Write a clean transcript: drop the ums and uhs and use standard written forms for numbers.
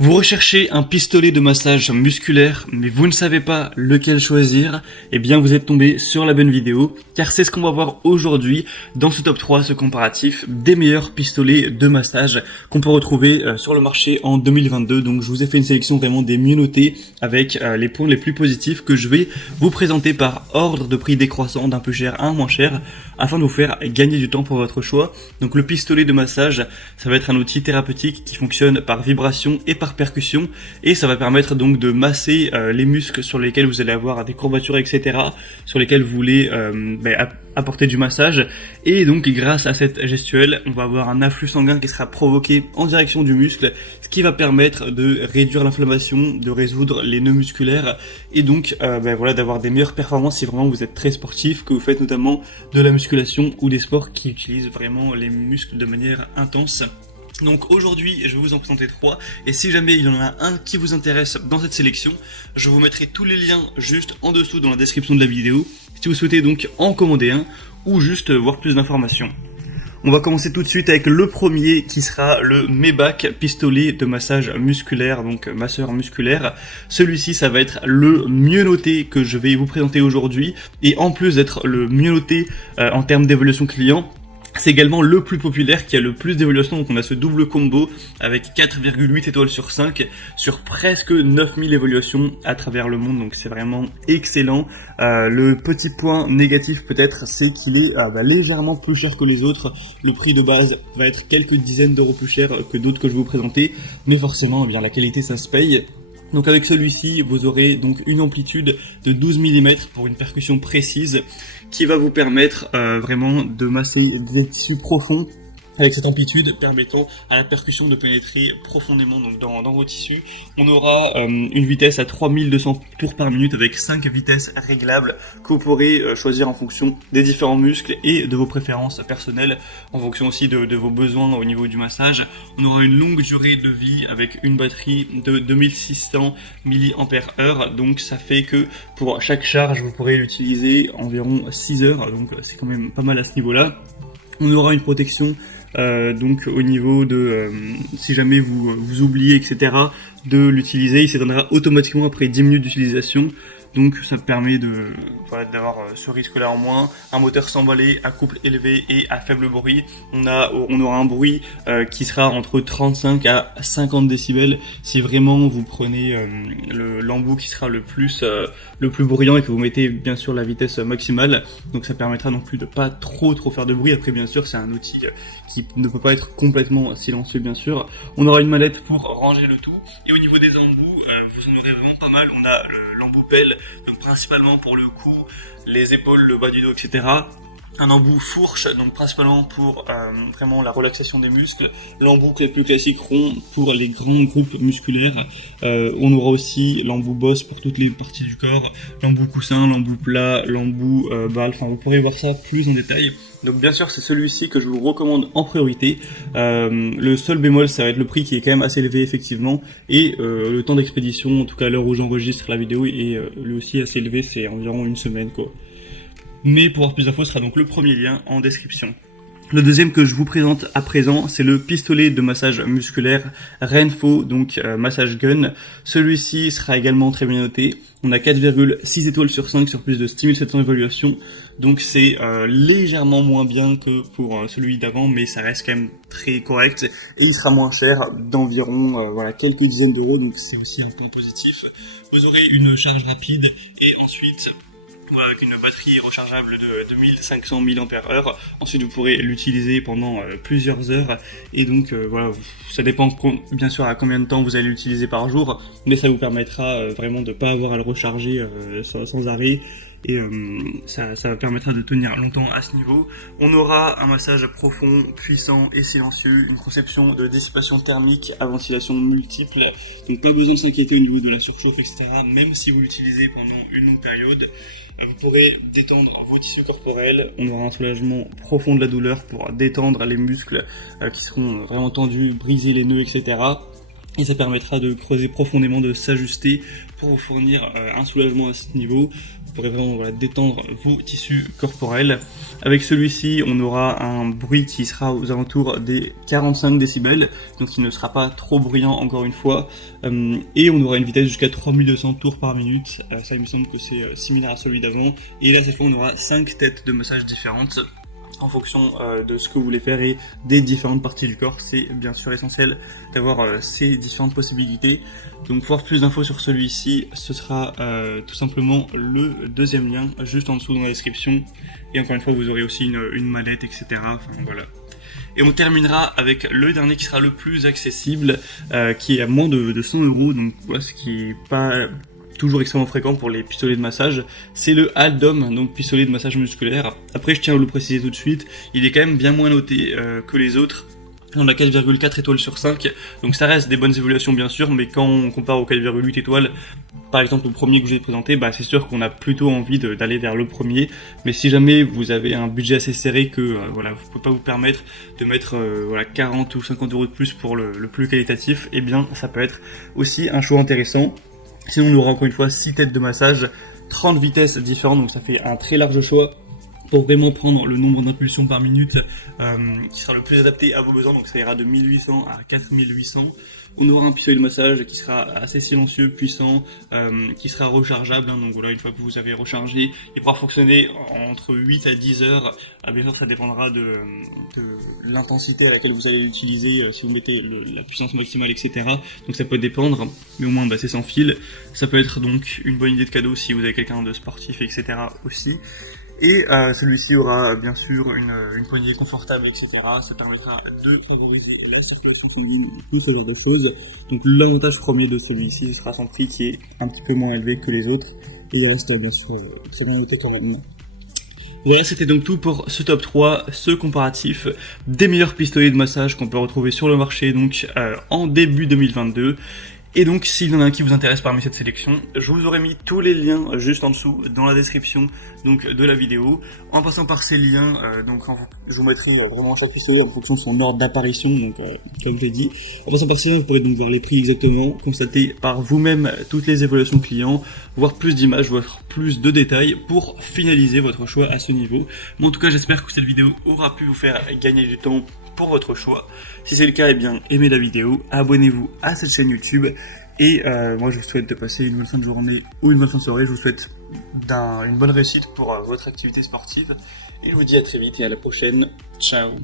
Vous recherchez un pistolet de massage musculaire, mais vous ne savez pas lequel choisir? Eh bien, vous êtes tombé sur la bonne vidéo, car c'est ce qu'on va voir aujourd'hui dans ce top 3, ce comparatif des meilleurs pistolets de massage qu'on peut retrouver sur le marché en 2022. Donc, je vous ai fait une sélection vraiment des mieux notés avec les points les plus positifs que je vais vous présenter par ordre de prix décroissant d'un plus cher à un moins cher, afin de vous faire gagner du temps pour votre choix. Donc, le pistolet de massage, ça va être un outil thérapeutique qui fonctionne par vibration et par percussion, et ça va permettre donc de masser les muscles sur lesquels vous allez avoir des courbatures, etc., sur lesquels vous voulez apporter du massage. Et donc grâce à cette gestuelle, on va avoir un afflux sanguin qui sera provoqué en direction du muscle, ce qui va permettre de réduire l'inflammation, de résoudre les nœuds musculaires, et donc d'avoir des meilleures performances si vraiment vous êtes très sportif, que vous faites notamment de la musculation ou des sports qui utilisent vraiment les muscles de manière intense. Donc aujourd'hui, je vais vous en présenter 3, et si jamais il y en a un qui vous intéresse dans cette sélection, je vous mettrai tous les liens juste en dessous dans la description de la vidéo, si vous souhaitez donc en commander un, ou juste voir plus d'informations. On va commencer tout de suite avec le premier qui sera le Maybach pistolet de massage musculaire, donc masseur musculaire. Celui-ci, ça va être le mieux noté que je vais vous présenter aujourd'hui, et en plus d'être le mieux noté en termes d'évaluation client, c'est également le plus populaire, qui a le plus d'évaluation. Donc on a ce double combo avec 4,8 étoiles sur 5 sur presque 9000 évaluations à travers le monde, donc c'est vraiment excellent. Le petit point négatif peut-être, c'est qu'il est légèrement plus cher que les autres. Le prix de base va être quelques dizaines d'euros plus cher que d'autres que je vais vous présenter, mais forcément la qualité ça se paye. Donc avec celui-ci, vous aurez donc une amplitude de 12 mm pour une percussion précise qui va vous permettre vraiment de masser des tissus profonds avec cette amplitude permettant à la percussion de pénétrer profondément donc dans vos tissus. On aura une vitesse à 3200 tours par minute avec 5 vitesses réglables que vous pourrez choisir en fonction des différents muscles et de vos préférences personnelles, en fonction aussi de vos besoins au niveau du massage. On aura une longue durée de vie avec une batterie de 2600 mAh, donc ça fait que pour chaque charge vous pourrez l'utiliser environ 6 heures, donc c'est quand même pas mal à ce niveau-là. On aura une protection donc au niveau de si jamais vous oubliez, etc., de l'utiliser, il s'éteindra automatiquement après 10 minutes d'utilisation. Donc ça permet d'avoir ce risque-là en moins. Un moteur sans balai à couple élevé et à faible bruit. On aura un bruit qui sera entre 35 à 50 décibels. Si vraiment vous prenez l'embout qui sera le plus bruyant et que vous mettez bien sûr la vitesse maximale. Donc ça permettra non plus de pas trop faire de bruit. Après bien sûr c'est un outil qui ne peut pas être complètement silencieux bien sûr. On aura une mallette pour ranger le tout. Et au niveau des embouts, vous en aurez vraiment pas mal. On a l'embout pelle, donc principalement pour le cou, les épaules, le bas du dos, etc. Un embout fourche, donc principalement pour vraiment la relaxation des muscles. L'embout plus classique rond pour les grands groupes musculaires. On aura aussi l'embout bosse pour toutes les parties du corps, l'embout coussin, l'embout plat, l'embout balle, enfin vous pourrez voir ça plus en détail. Donc bien sûr c'est celui-ci que je vous recommande en priorité. Le seul bémol ça va être le prix qui est quand même assez élevé effectivement, et le temps d'expédition, en tout cas à l'heure où j'enregistre la vidéo, est lui aussi assez élevé, c'est environ une semaine quoi. Mais pour avoir plus d'infos, ce sera donc le premier lien en description. Le deuxième que je vous présente à présent, c'est le pistolet de massage musculaire Renpho, donc massage gun. Celui-ci sera également très bien noté. On a 4,6 étoiles sur 5 sur plus de 6700 évaluations. Donc c'est légèrement moins bien que pour celui d'avant, mais ça reste quand même très correct. Et il sera moins cher, d'environ quelques dizaines d'euros, donc c'est aussi un point positif. Vous aurez une charge rapide et ensuite avec une batterie rechargeable de 2500 mAh. Ensuite vous pourrez l'utiliser pendant plusieurs heures, et donc ça dépend bien sûr à combien de temps vous allez l'utiliser par jour, mais ça vous permettra vraiment de pas avoir à le recharger sans arrêt, et ça permettra de tenir longtemps à ce niveau. On aura un massage profond, puissant et silencieux, une conception de dissipation thermique à ventilation multiple, donc pas besoin de s'inquiéter au niveau de la surchauffe, etc., même si vous l'utilisez pendant une longue période. Vous pourrez détendre vos tissus corporels. On aura un soulagement profond de la douleur pour détendre les muscles qui seront vraiment tendus, briser les nœuds, etc. Et ça permettra de creuser profondément, de s'ajuster pour vous fournir un soulagement à ce niveau. Vous pourrez vraiment détendre vos tissus corporels. Avec celui-ci, on aura un bruit qui sera aux alentours des 45 décibels, donc il ne sera pas trop bruyant encore une fois, et on aura une vitesse jusqu'à 3200 tours par minute. Ça il me semble que c'est similaire à celui d'avant, et là cette fois on aura 5 têtes de massage différentes en fonction de ce que vous voulez faire et des différentes parties du corps. C'est bien sûr essentiel d'avoir ces différentes possibilités. Donc pour avoir plus d'infos sur celui-ci, ce sera tout simplement le deuxième lien juste en dessous dans la description. Et encore une fois, vous aurez aussi une mallette, etc. Enfin voilà. Et on terminera avec le dernier qui sera le plus accessible, qui est à moins de 100 €, donc voilà, ce qui est pas toujours extrêmement fréquent pour les pistolets de massage, c'est le Aldom, donc pistolet de massage musculaire. Après, je tiens à le préciser tout de suite, il est quand même bien moins noté que les autres. On a 4,4 étoiles sur 5, donc ça reste des bonnes évaluations bien sûr, mais quand on compare aux 4,8 étoiles, par exemple le premier que je vous ai présenté, c'est sûr qu'on a plutôt envie d'aller vers le premier. Mais si jamais vous avez un budget assez serré que vous pouvez pas vous permettre de mettre 40 ou 50 € de plus pour le plus qualitatif, eh bien ça peut être aussi un choix intéressant. Sinon, on aura encore une fois 6 têtes de massage, 30 vitesses différentes, donc ça fait un très large choix pour vraiment prendre le nombre d'impulsions par minute qui sera le plus adapté à vos besoins. Donc ça ira de 1800 à 4800. On aura un pistolet de massage qui sera assez silencieux, puissant, qui sera rechargeable. Donc voilà, une fois que vous avez rechargé, il pourra fonctionner entre 8 à 10 heures. Bien sûr, ça dépendra de l'intensité à laquelle vous allez l'utiliser, si vous mettez la puissance maximale, etc. Donc ça peut dépendre, mais au moins c'est sans fil. Ça peut être donc une bonne idée de cadeau si vous avez quelqu'un de sportif, etc. aussi. Et celui-ci aura bien sûr une poignée confortable, etc. Ça permettra de favoriser la circulation féminine et tout ce genre de choses. Donc l'avantage premier de celui-ci, ce sera son prix qui est un petit peu moins élevé que les autres. Et il reste bien sûr très bien noté quand même. Voilà, c'était donc tout pour ce top 3, ce comparatif des meilleurs pistolets de massage qu'on peut retrouver sur le marché donc en début 2022. Et donc, s'il y en a un qui vous intéresse parmi cette sélection, je vous aurais mis tous les liens juste en dessous dans la description donc de la vidéo. En passant par ces liens, je vous mettrai vraiment chaque pistolet en fonction de son ordre d'apparition, donc comme je l'ai dit. En passant par ces liens, vous pourrez donc voir les prix exactement, constater par vous-même toutes les évaluations clients, voir plus d'images, voir plus de détails pour finaliser votre choix à ce niveau. Mais en tout cas, j'espère que cette vidéo aura pu vous faire gagner du temps pour votre choix. Si c'est le cas, eh bien, aimez la vidéo, abonnez-vous à cette chaîne YouTube, et moi je vous souhaite de passer une bonne fin de journée ou une bonne fin de soirée. Je vous souhaite une bonne réussite pour votre activité sportive, et je vous dis à très vite et à la prochaine. Ciao.